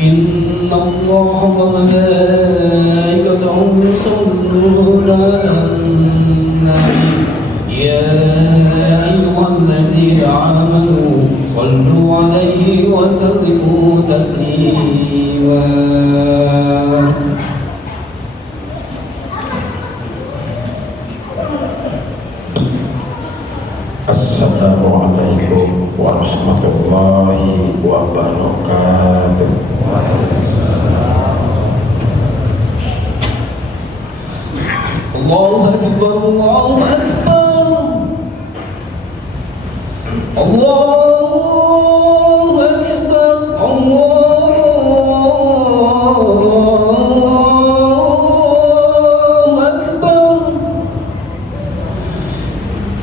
إن الله وملائكته يصلون على النبي يا أيها الذين آمنوا صلوا عليه وسلموا تسليما. Assalamualaikum warahmatullahi wabarakatuh. Allahu Akbar, Allahu Akbar, Allahu Akbar, Allahu Akbar.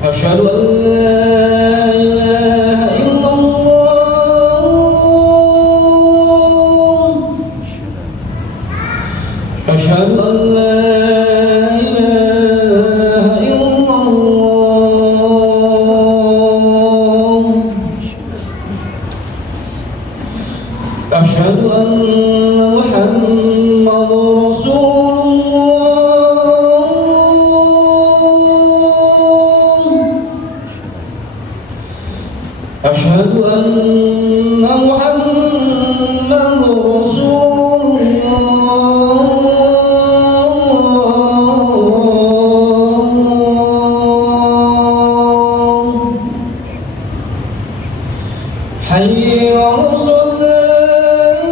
Asyhadu an أشهد أن لا إله إلا الله. أشهد أن محمد رسول الله. أشهد أن محمد رسول الله. حي على الصلاة،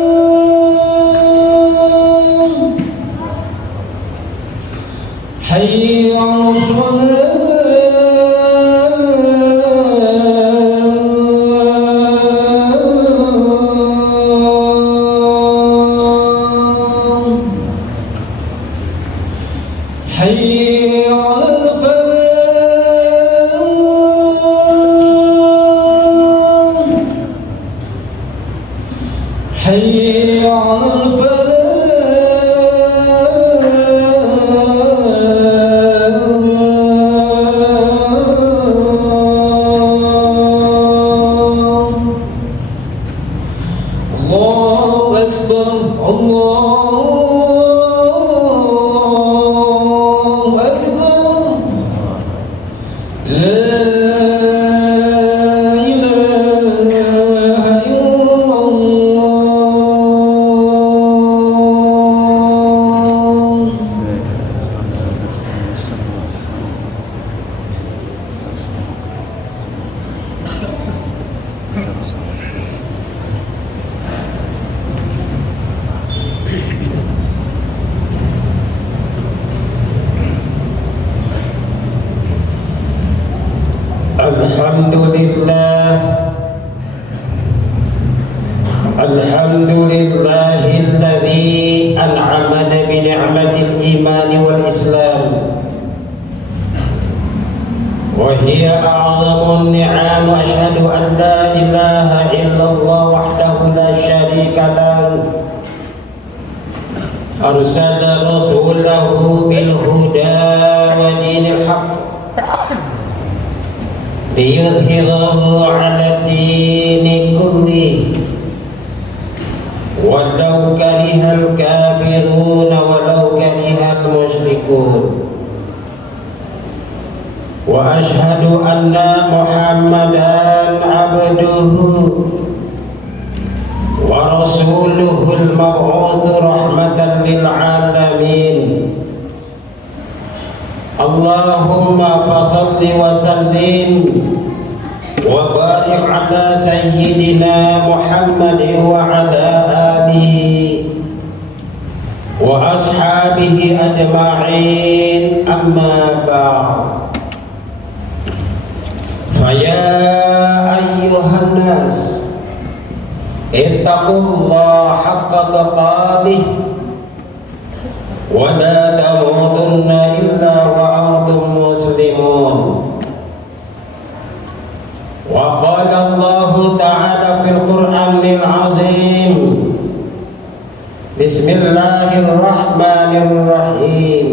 حي على الصلاة. حي على الفلاح، حي على الفلاح. الله أكبر، الله أكبر. لا إله إلا الله. الحمد لله الذي أنعمنا بنعمة الإيمان والإسلام، وهي أعظم النعم. وأشهد أن لا إله إلا الله وحده لا شريك له، أرسل رسوله بالهدى ودين الحق ليظهره على الدين كله ولو كره الكافرون ولو كره المشركون. وأشهد أن محمدا عبده ورسوله المبعوث رحمة للعالمين. اللهم فصل وسلم وبارك على سيدنا محمد وعلى آله وأصحابه أجمعين. أما بعد، فيا أيها الناس اتقوا الله حق تقاته ولا تموتن إلا وأنتم مسلمون. وقال الله تعالى في القرآن العظيم: بسم الله الرحمن الرحيم.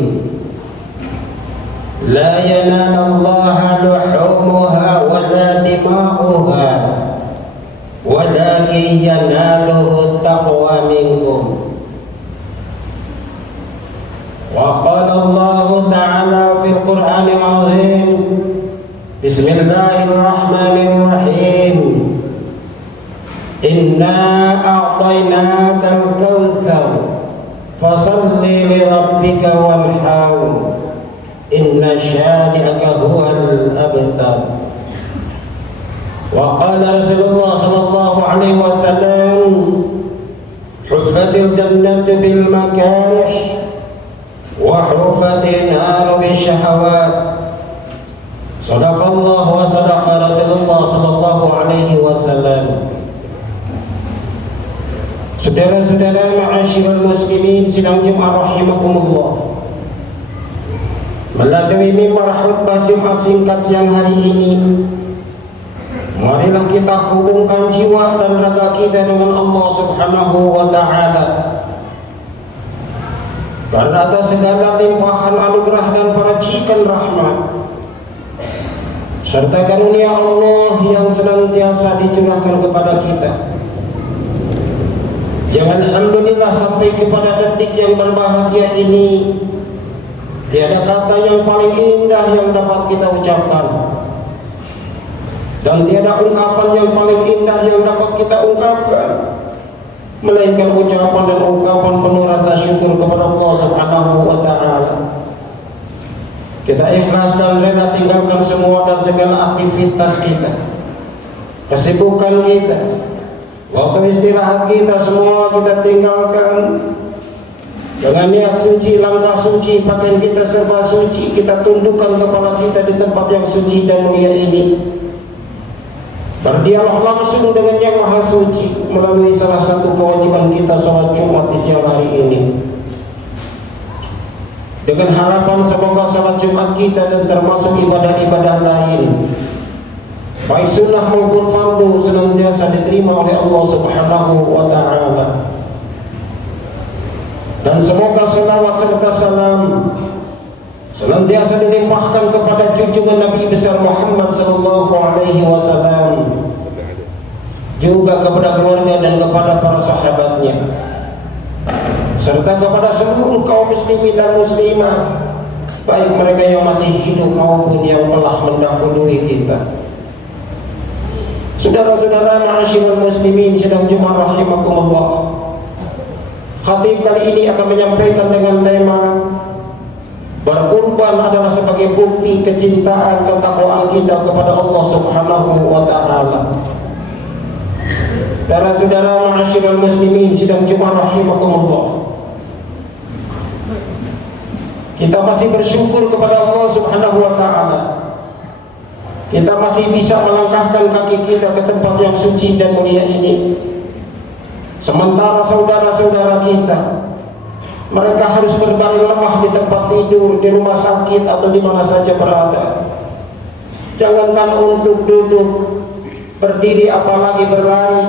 لا ينال الله لحومها ولا دماؤها ولكن يناله التقوى منكم. القرآن العظيم. بسم الله الرحمن الرحيم. إنا أعطيناك الكوثر فصل لربك وانحر إن شانئك هو الأبتر. وقال رسول الله صلى الله عليه وسلم: حفت الجنة بالمكاره وحفت النار بالشهوات. صدق الله وصدق رسول الله صلى الله عليه وسلم. Saudara-saudara ma'asyiral muslimin sidang Jumat rahimakumullah. Melalui mimbar khutbah Jumat singkat siang hari ini, marilah kita hubungkan jiwa dan raga kita dengan Allah Subhanahu wa ta'ala. Karena atas segala limpahan anugerah dan paracikan rahmat serta karunia Allah yang senantiasa dicurahkan kepada kita, jangan alhamdulillah sampai kepada detik yang berbahagia ini tiada kata yang paling indah yang dapat kita ucapkan, dan tiada ungkapan yang paling indah yang dapat kita ungkapkan, melainkan ucapan dan ungkapan penuh rasa syukur kepada Allah Subhanahu wa ta'ala. Kita ikhlas dan rela tinggalkan semua dan segala aktivitas kita, kesibukan kita, waktu istirahat kita, semua kita tinggalkan dengan niat suci, langkah suci, pakaian kita serba suci. Kita tundukkan kepala kita di tempat yang suci dan mulia ini. Berdialog langsung dengan Yang Maha Suci melalui salah satu kewajiban kita, sholat Jumat di siang hari ini. Dengan harapan semoga sholat Jumat kita dan termasuk ibadah-ibadah lain, baik sunnah maupun fardu, senantiasa diterima oleh Allah Subhanahu wa ta'ala. Dan semoga salawat serta salam senantiasa dilimpahkan kepada junjungan Nabi besar Muhammad sallallahu alaihi wasallam, juga kepada keluarga dan kepada para sahabatnya, serta kepada seluruh kaum muslimin dan muslimah, baik mereka yang masih hidup maupun yang telah mendahului kita. Saudara-saudara ma'asyiral muslimin sidang Jumat rahimakumullah. Khatib kali ini akan menyampaikan dengan tema berkurban adalah sebagai bukti kecintaan ketakwaan kita kepada Allah Subhanahu wa ta'ala. Saudara-saudara ma'asyiral muslimin sidang Jumat rahimakumullah. Kita masih bersyukur kepada Allah Subhanahu wa ta'ala. Kita masih bisa melangkahkan kaki kita ke tempat yang suci dan mulia ini. Sementara saudara-saudara kita, mereka harus berbaring lemah di tempat tidur, di rumah sakit atau di mana saja berada. Jangankan untuk duduk, berdiri apalagi berlari,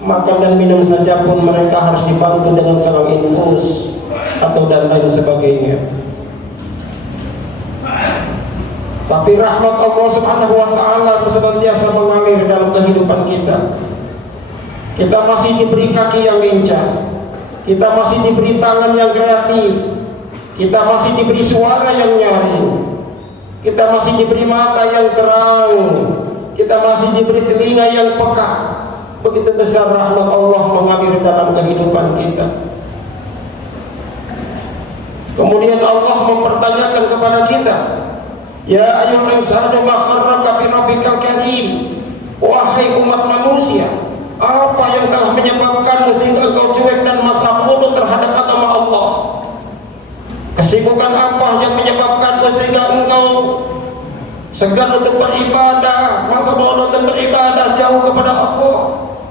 makan dan minum saja pun mereka harus dibantu dengan selang infus atau dan lain sebagainya. Tapi rahmat Allah Subhanahu wa ta'ala senantiasa mengalir dalam kehidupan kita. Kita masih diberi kaki yang lincah, kita masih diberi tangan yang kreatif, kita masih diberi suara yang nyaring, kita masih diberi mata yang terang, kita masih diberi telinga yang peka. Begitu besar rahmat Allah mengalir dalam kehidupan kita. Kemudian Allah mempertanyakan kepada kita, ya ayyuhal insanu ma gharraka bi rabbikal karim. Wahai umat manusia, apa yang telah menyebabkanmu sehingga engkau cuek dan masa bodoh terhadap agama Allah? Kesibukan apa yang menyebabkanmu sehingga engkau segan untuk beribadah, masa bodoh untuk beribadah jauh kepada Allah?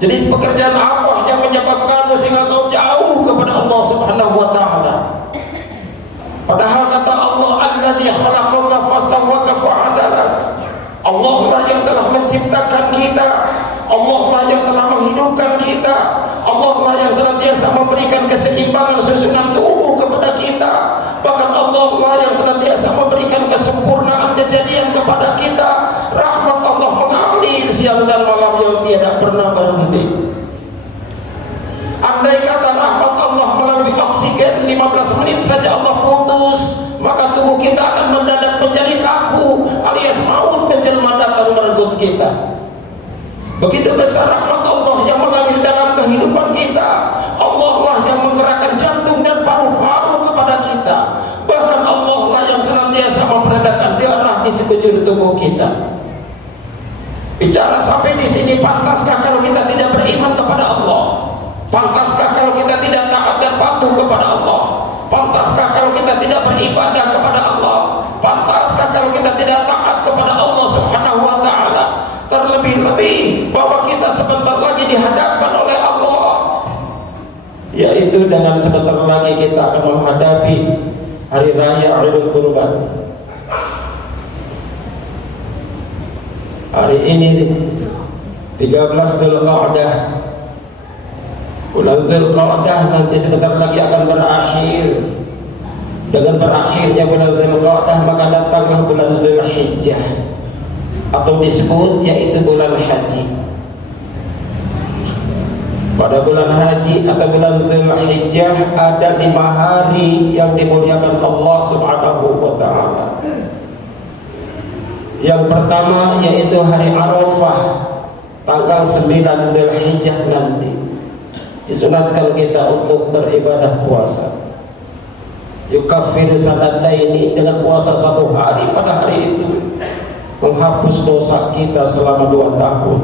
Jadi pekerjaan apa yang menyebabkanmu sehingga engkau jauh kepada Allah Subhanahu wa ta'ala? Padahal kata Allah, alladzi khalaqaka fasawwaka fa'adalak. Allah lah yang telah menciptakan kita, Allah lah yang telah menghidupkan kita, Allah lah yang senantiasa memberikan keseimbangan susunan tubuh kepada kita. Bahkan Allah lah yang senantiasa memberikan kesempurnaan kejadian kepada kita. Rahmat Allah mengalir siang dan malam yang tiada pernah berhenti. Andai kata rahmat Allah melalui oksigen 15 menit saja Allah putus, maka tubuh kita akan mendadak menjadi Begitu besar rahmat Allah yang mengalir dalam kehidupan kita. Allah lah yang menggerakkan jantung dan paru-paru kepada kita. Bahkan Allah lah yang senantiasa memperedakan darah di sekujur tubuh kita. Bicara sampai di sini, pantaskah kalau kita tidak beriman kepada Allah? Pantaskah kalau kita tidak taat dan patuh kepada Allah? Pantaskah kalau kita tidak beribadah kepada Allah? Pantaskah kalau kita tidak taat kepada Allah Subhanahu wa taala? Terlebih-lebih bahwa kita sebentar lagi dihadapkan oleh Allah, yaitu dengan sebentar lagi kita akan menghadapi hari raya Idul Kurban. Hari ini 13 Dzulqa'dah, bulan Dzulqa'dah nanti sebentar lagi akan berakhir. Dengan berakhirnya bulan Dzulqa'dah maka datanglah bulan Dzulhijjah, atau disebut yaitu bulan haji. Pada bulan haji atau bulan Dzulhijjah ada 5 hari yang dimuliakan Allah Subhanahu wa taala. Yang pertama yaitu hari Arafah, tanggal 9 Dzulhijjah nanti disunatkan kita untuk beribadah puasa. Yukaffiru sanataini, dengan puasa 1 hari pada hari itu menghapus dosa kita selama 2 tahun.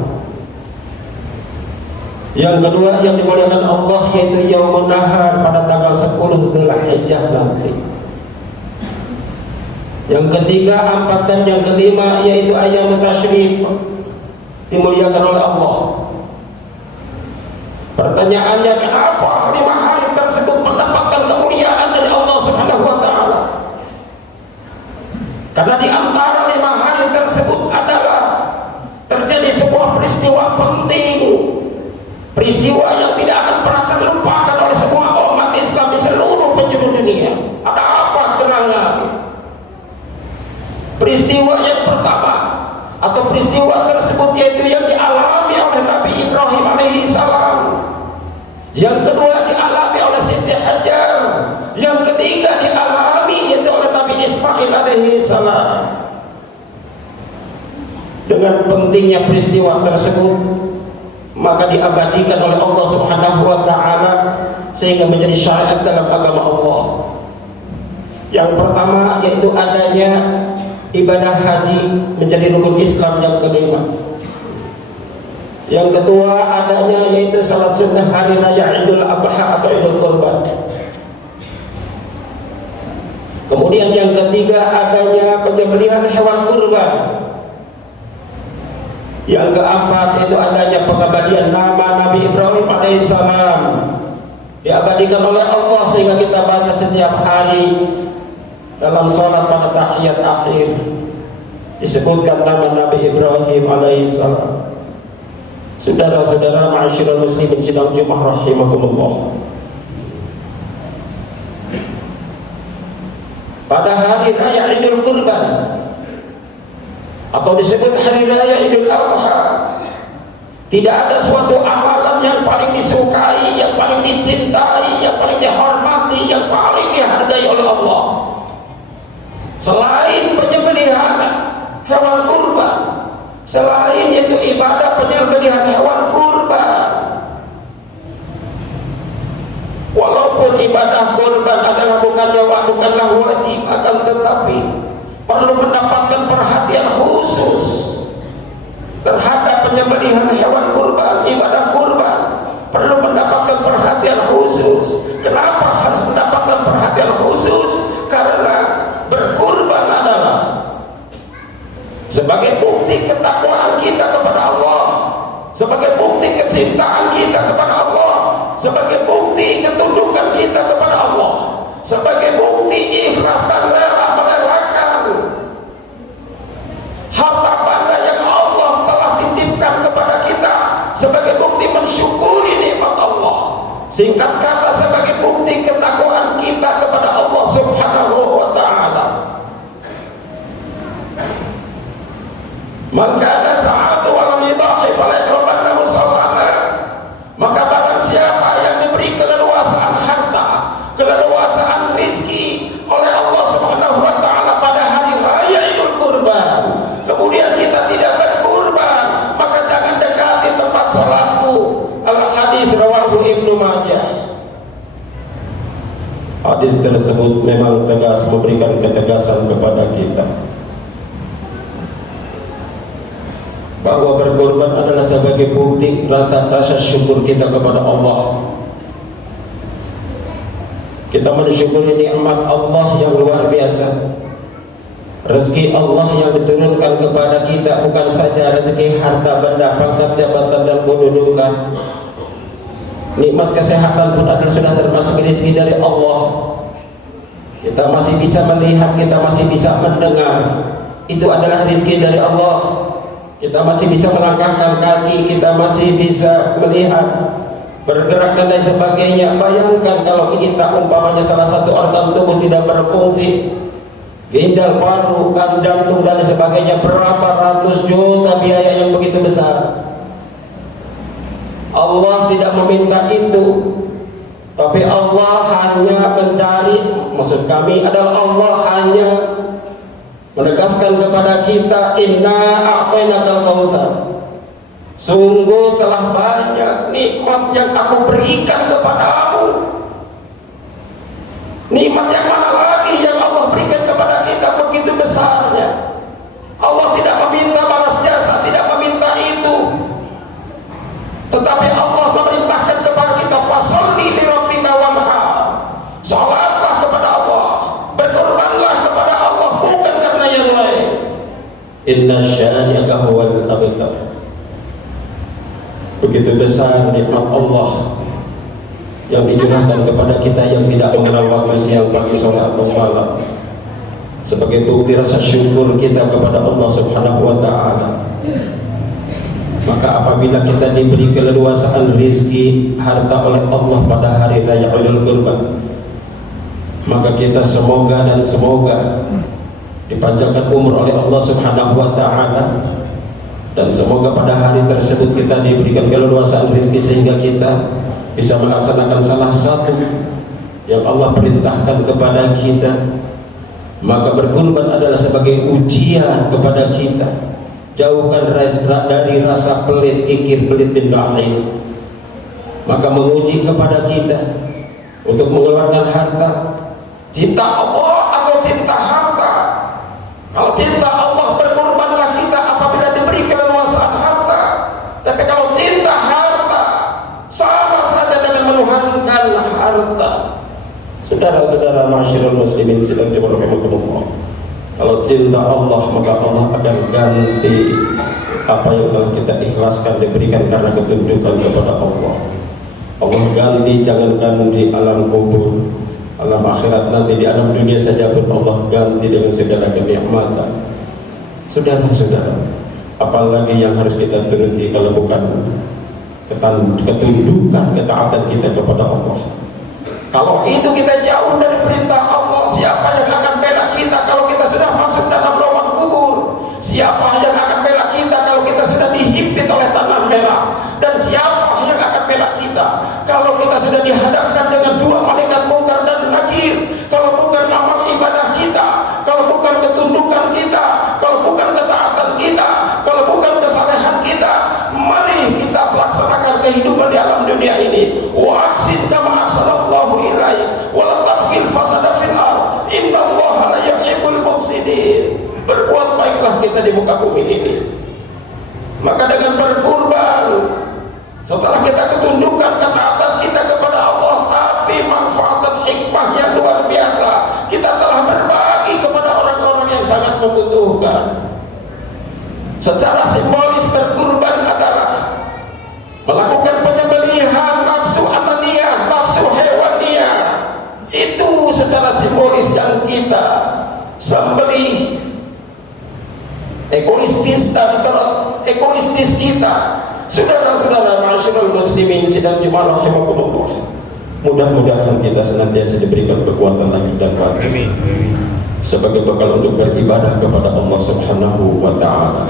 Yang kedua yang dimuliakan Allah yaitu Yaumun Nahar pada tanggal 10 Dzulhijjah nanti. Yang ketiga, 4 dan yang kelima yaitu Ayyamut Tasyrik, dimuliakan oleh Allah. Pertanyaannya, kenapa 5 hari tersebut mendapatkan kemuliaan dari Allah Subhanahu wa taala? Karena di antara 5 hari tersebut adalah terjadi sebuah peristiwa penting, peristiwa yang tidak akan pernah terlupakan oleh semua umat Islam di seluruh penjuru dunia. Ada apa terangnya? Peristiwa yang pertama atau peristiwa tersebut yaitu yang dialami oleh Nabi Ibrahim alaihissalam. Yang kedua dialami oleh Siti Hajar. Yang ketiga dialami yaitu oleh Nabi Ismail alaihissalam. Dengan pentingnya peristiwa tersebut maka diabadikan oleh Allah Subhanahu wa taala sehingga menjadi syariat dalam agama Allah. Yang pertama yaitu adanya ibadah haji menjadi rukun Islam yang kelima. Yang kedua adanya yaitu salat sunnah hari raya Idul Adha atau Idul Kurban. Kemudian yang ketiga adanya penyembelihan hewan kurban. Yang keempat yaitu adanya pengabadian nama Nabi Ibrahim alaihissalam, diabadikan oleh Allah sehingga kita baca setiap hari dalam salat pada tahiyat akhir disebutkan nama Nabi Ibrahim alaihissalam. Saudara-saudara ma'asyiral muslimin sidang Jumat rahimakumullah, pada hari raya Idul Kurban atau disebut hari raya Idul Adha, tidak ada suatu amalan yang paling disukai, yang paling dicintai, yang paling dihormati, yang paling dihargai oleh Allah selain penyembelihan hewan kurban, selain itu ibadah penyembelihan hewan kurban. Walaupun ibadah kurban adalah bukanlah wajib, akan tetapi perlu mendapatkan perhatian khusus terhadap penyembelihan hewan kurban. Ibadah kurban perlu mendapatkan perhatian khusus. Kenapa harus mendapatkan perhatian khusus? Karena berkurban adalah sebagai bukti ketakwaan kita kepada Allah, sebagai bukti kecintaan kita kepada Allah, sebagai bukti ketundukan kita kepada Allah, sebagai bukti ikhlas dan rela merelakan harta benda yang Allah telah titipkan kepada kita, sebagai bukti mensyukuri nikmat Allah. Singkat kata, sebagai bukti ketakwaan kita kepada Allah Subhanahu wa ta'ala. Maka ada saat walam yudhahi falayaqrabannahu salana. Maka barang siapa yang diberi keleluasaan harta, keleluasaan rizki oleh Allah Subhanahu wa ta'ala pada hari raya Idul Kurban, kemudian kita tidak berkurban, maka jangan dekati rawahu Ibnu Majah. Hadis tersebut memang tegas memberikan ketegasan kepada kita bahwa berkorban adalah sebagai bukti rasa syukur kita kepada Allah. Kita mensyukuri nikmat Allah yang luar biasa, rezeki Allah yang diturunkan kepada kita, bukan saja rezeki harta benda, pangkat jabatan dan kedudukan. Nikmat kesehatan pun adalah sudah termasuk rezeki dari Allah. Kita masih bisa melihat, kita masih bisa mendengar, itu adalah rezeki dari Allah. Kita masih bisa melangkahkan kaki, kita masih bisa melihat, bergerak dan lain sebagainya. Bayangkan kalau kita umpamanya salah satu organ tubuh tidak berfungsi, ginjal, paru, kan, jantung dan lain sebagainya, berapa ratus juta biaya yang begitu besar. Allah tidak meminta itu, tapi Allah hanya mencari, maksud kami adalah Allah hanya menegaskan kepada kita, inna a'tainakal kautsar, sungguh telah banyak nikmat yang aku berikan kepadamu. Nikmat yang mana lagi yang Allah berikan kepada kita begitu besarnya. Allah tidak meminta balas jasa, tidak meminta itu, tetapi Allah memerintahkan kepada kita, fasholli li rabbika wanhar, salatlah kepada Allah, berkorbanlah kepada Allah, bukan karena yang lain. Inna syani'aka huwal abtar. Begitu besar nikmat Allah yang dicurahkan kepada kita yang tidak mengenal waktu siang, pagi, sore atau malam, sebagai bukti rasa syukur kita kepada Allah Subhanahu wa ta'ala. Maka apabila kita diberi keleluasaan rizki harta oleh Allah pada hari raya Idul Kurban, maka kita semoga dan semoga dipanjangkan umur oleh Allah Subhanahu wa ta'ala, dan semoga pada hari tersebut kita diberikan keleluasaan rezeki sehingga kita bisa melaksanakan salah satu yang Allah perintahkan kepada kita. Maka berkurban adalah sebagai ujian kepada kita. Jauhkan dari rasa pelit, kikir, pelit bin lahir. Maka menguji kepada kita untuk mengeluarkan harta. Cinta Allah atau cinta harta? Kalau cinta Allah, berkorbanlah kita apabila diberi keleluasaan harta. Tapi kalau cinta harta, sama saja dengan menuhankan harta. Saudara-saudara masyarul muslimin sidang rahimakumullah, kalau cinta Allah, maka Allah akan ganti apa yang telah kita ikhlaskan diberikan karena ketundukan kepada Allah. Allah ganti, jangankan di alam kubur, alam akhirat nanti, di alam dunia saja pun Allah ganti dengan segala kenikmatan. Saudara-saudara, apalagi yang harus kita turuti kalau bukan ketundukan, ketaatan kita kepada Allah. Kalau itu kita jauh dari perintah Allah, siapa yang akan bela kita kalau kita sudah masuk dalam lubang kubur? Siapa yang akan bela kita kalau kita sudah dihimpit oleh tanah merah? Dan siapa yang akan bela kita kalau kita sudah dihadapkan dengan dua malaikat mungkar dan nakir? Kalau bukan amal ibadah kita, kalau bukan ketundukan kita, kalau bukan ketaatan kita, kalau bukan kesalehan kita, mari kita melaksanakan kehidupan di alam dunia ini. Wa ahsin kama ahsanallahu ilaik wa la tabghil fasada fil ard innallaha la yuhibbul mufsidin. Berbuat baiklah kita di muka bumi ini. Maka dengan berkurban, setelah kita ketundukan ketaatan kita kepada Allah, tapi manfaat dan hikmah yang luar biasa, kita telah berbagi kepada orang-orang yang sangat membutuhkan. Secara simbolis berkurban adalah melakukan penyembelihan nafsu ananiyah, nafsu hewaniyah. Itu secara simbolis yang kita sembelih. Egoistis kita. Saudara-saudara masyarul muslimin sidang jemaah rahimakumullah, mudah-mudahan kita senantiasa diberikan kekuatan lahir dan batin sebagai bekal untuk beribadah kepada Allah Subhanahu wa ta'ala.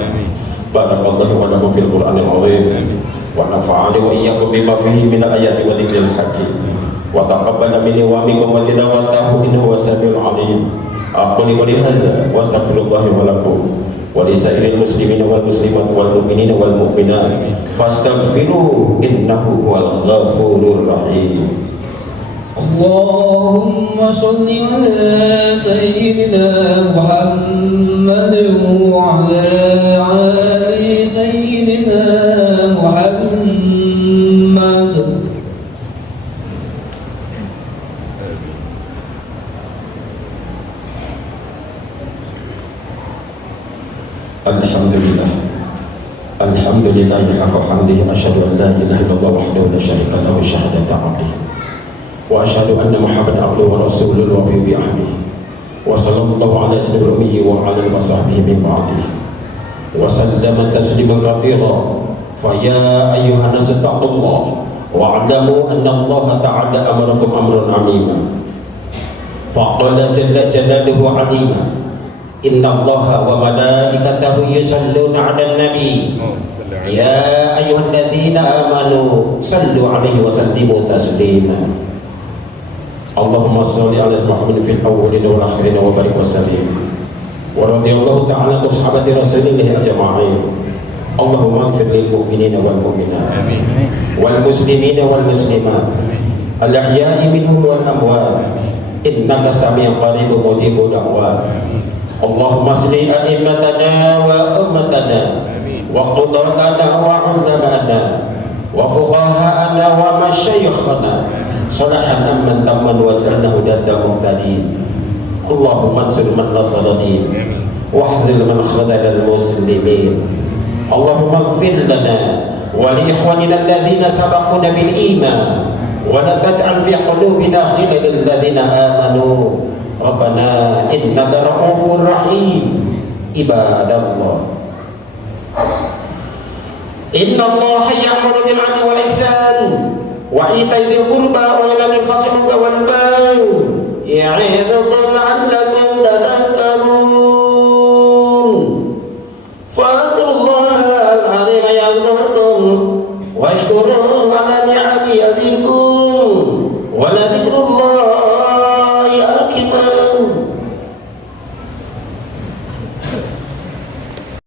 Barakallahu wa lakum fil Qur'anil azim wa nafa'ani wa iyyakum bima fihi min ayati wa dzikril hakim wa taqabbala minni wa minkum wa tilawatahu innahu was-sami'ul 'alim. Aqulu qouli hadza wa astaghfirullaha wa lakum ولسائر المسلمين والمسلمات والمؤمنين والمؤمنات فاستغفروه إنه هو الغفور الرحيم. اللهم صل على سيدنا محمد وعلى آل سيدنا محمد. الحمد لله حق حمده أشهد أن لا إله إلا الله وحده لا شريك له شهادة عبده وأشهد أن محمدا عبده ورسوله الوفي بعهده وصلى الله على سيدنا الأمي وعلى آله وصحبه من بعده وسلم تسليما كثيرا. فيا أيها الناس اتقوا الله واعلموا أن الله تعالى أمركم أمرا عظيما فقال جل جلاله علينا إن الله وملائكته يصلون على النبي يا أيها الذين آمنوا صلوا عليه وسلموا تسليما. اللهم صل على محمد في الأولين والآخرين وبارك وسلم ورضي الله تعالى عن صحابة رسول الله أجمعين. اللهم اغفر للمؤمنين والمؤمنات والمسلمين والمسلمات الأحياء منهم والأموات إنك سميع قريب مجيب دعوات. اللهم اصلح أئمتنا وأمتنا وقضاتنا وعلماءنا وفقهاءنا ومشايخنا صلاحا أمن تمن واجعلنا هداة مهتدين. اللهم انصر من نصر الدين واحذر من خذل المسلمين. اللهم اغفر لنا ولإخواننا الذين سبقونا بالإيمان ولا تجعل في قلوبنا غلا للذين آمنوا ربنا إنك رؤوف رحيم. عباد الله إن الله يأمر بالعدل والإحسان وإيتاء ذي القربى وينهى عن الفحشاء والمنكر يعظكم لعلكم تذكرون. فاذكروا الله العظيم يذكركم واشكروه على نعمه يزدكم